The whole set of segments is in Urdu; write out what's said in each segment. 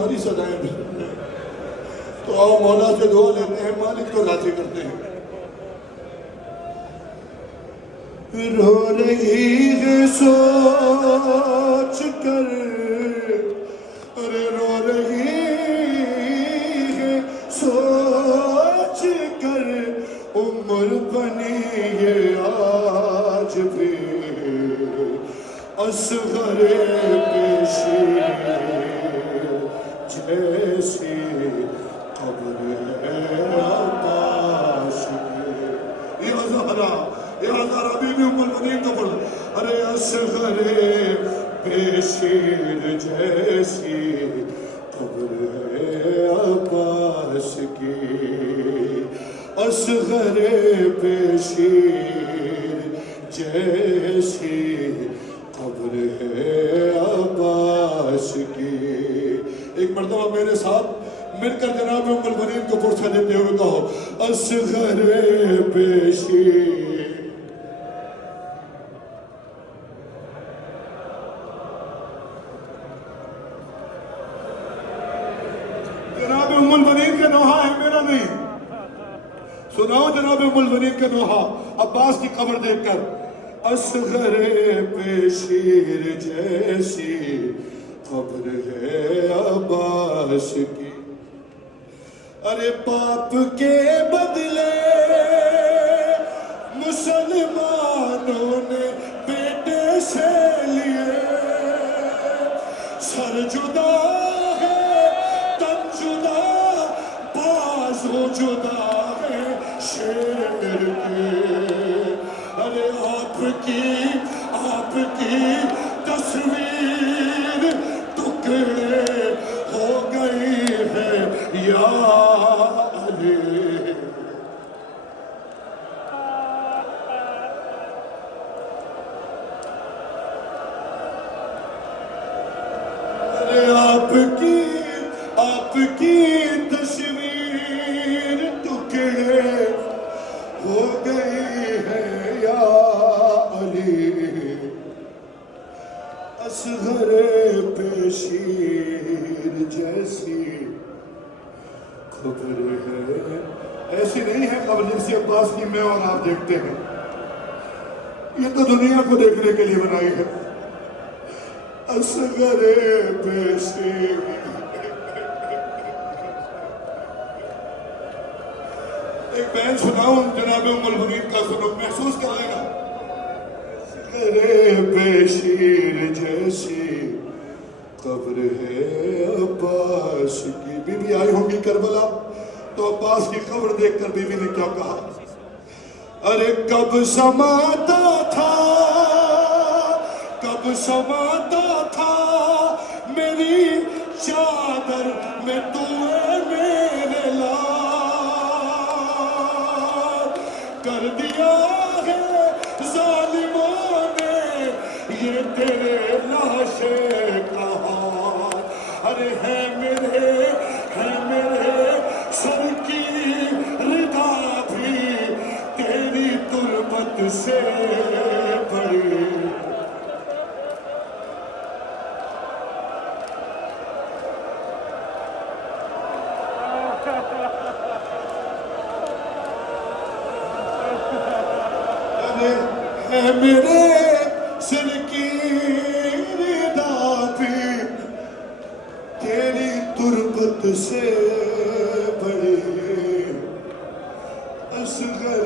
ہماری سزائیں بھی سنتے ہیں۔ تو آؤ مولا سے دعا لیتے ہیں، مالک کو راضی کرتے ہیں۔ رو رہی ہے سوچ کر، ارے رو رہی ہے سوچ کر، عمر بنی ہے آج بھی اصغر پیشیر جیسی قبر ہے عباس کی۔ یا زہرا یا زہرا بی بی ام المؤمنین کا پڑھ، ارے اصغر پیشیر جیسی قبر ہے عباس کی، اصغر پیشیر جیسی قبر ہے عباس کی۔ ایک مرتبہ میرے ساتھ مل کر جناب ام المؤمنین کو پرسہ دیتے ہوئے کہو، اصغر پیشیر۔ جناب ام المؤمنین کا نوحہ ہے، میرا نہیں۔ سناؤ جناب ام المؤمنین کا نوحہ عباس کی قبر دیکھ کر، اصغر پیشیر جیسی قبر ہے عباس کی، ارے باپ کے بدلے مسلمانوں نے بیٹے سے لیے، سر جدا ہے تن جدا، بازو جدا ہے شیر کے، ارے آپ کی تصویر ٹکڑے ہو گئی ہے یا علی۔ ارے آپ کی تصویر ٹکڑے ہو گئی ہے یا علی، اصغر پیشیر جیسی خبر ہے۔ ایسی نہیں ہے قبر جیسی عباس کی میں اور آپ دیکھتے ہیں، یہ تو دنیا کو دیکھنے کے لیے بنائی ہے۔ اصغر پیشیر، ایک بیان سناؤں جناب ام المؤمنین کا، سنو محسوس کر لے گا۔ اصغر پیشیر جیسی قبر ہے عباس کی۔ بی بی آئی ہوں گی کربلا تو عباس کی قبر دیکھ کر بی بی نے کیا کہا، ارے کب سماتا تھا میری چادر میں تو اے میرے لال، کر دیا ہے ظالموں نے یہ تیرے لاشے کہا، ارے ہے میرے سر کی ردا بھی تیری تربت سے بڑی۔ ہے میرے سر کی ردا بھی تیری تربت سے بڑی، اصغر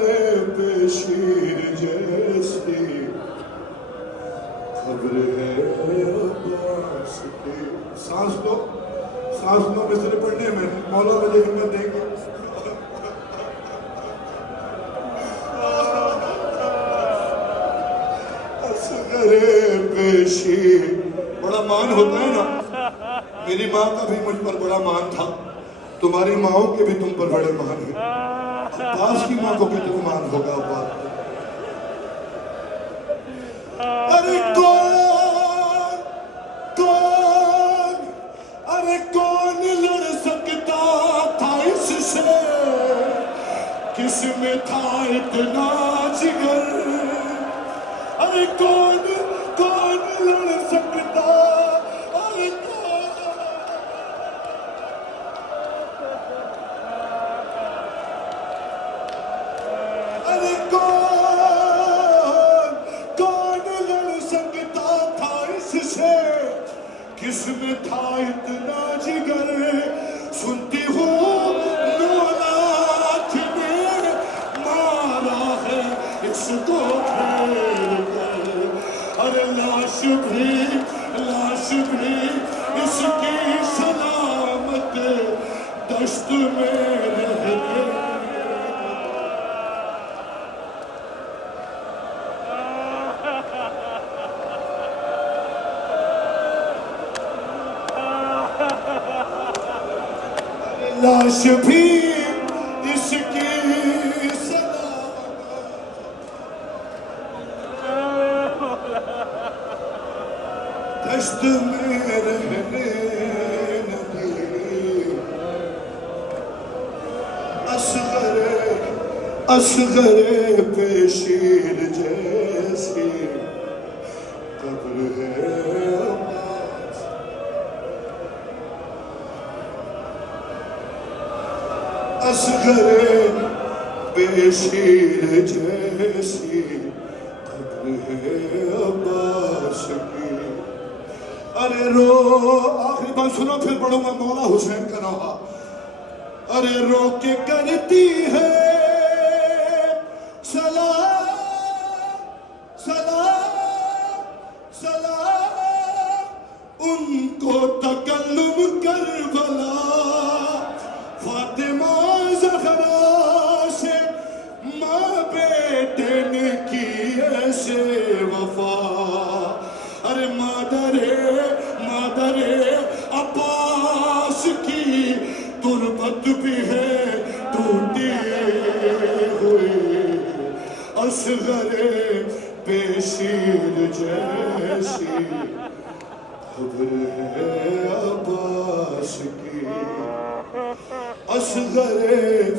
پیشیر جیسی خبر ہے عباس کی۔ سانس لو مصرے پڑھنے میں، مولا مجھے ہمت دیں گے۔ پیشیر، بڑا مان ہوتا ہے نا، میری ماں کا بھی مجھ پر بڑا مان تھا، تمہاری ماں کے بھی تم پر بڑے مان ہیں، عباس کی ماں کو کتنا مان ہوگا عباس؟ ارے کون لڑ سکتا تھا اس سے، کس میں تھا اتنا جگر، ارے کون لڑ سکتا، ارے اتنا جگر سنتی ہوں نولاک نے مارا ہے اس کو پھیر کر ارے لاش بھی اس کی سلامت دشت میں رہنے لاش بھی اس کی سلامت دشت میں رہنے لگی اصغر بشیر جیسی قبر ہے اصغر بشیر جیسی قبر ہے عباس کی ارے رو آخری بات سنو پھر پڑھوں گا مولا حسین کا نوحہ ارے رو کے کرتی ہے سلام ان کو تکلم کربلا فاطمہ زہرا سے ماں بیٹے نے کی ایسے وفا ارے مادر عباس کی تربت بھی ہے ٹوٹی ہوئی اصغر بشیر جیسی قبر ہے عباس کی اصغر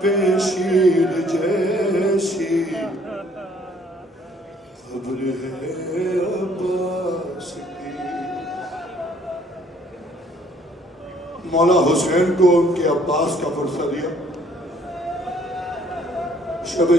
بشیر جیسی قبر ہے عباس کی مولا حسین کو ان کے عباس کا فرصہ دیا شب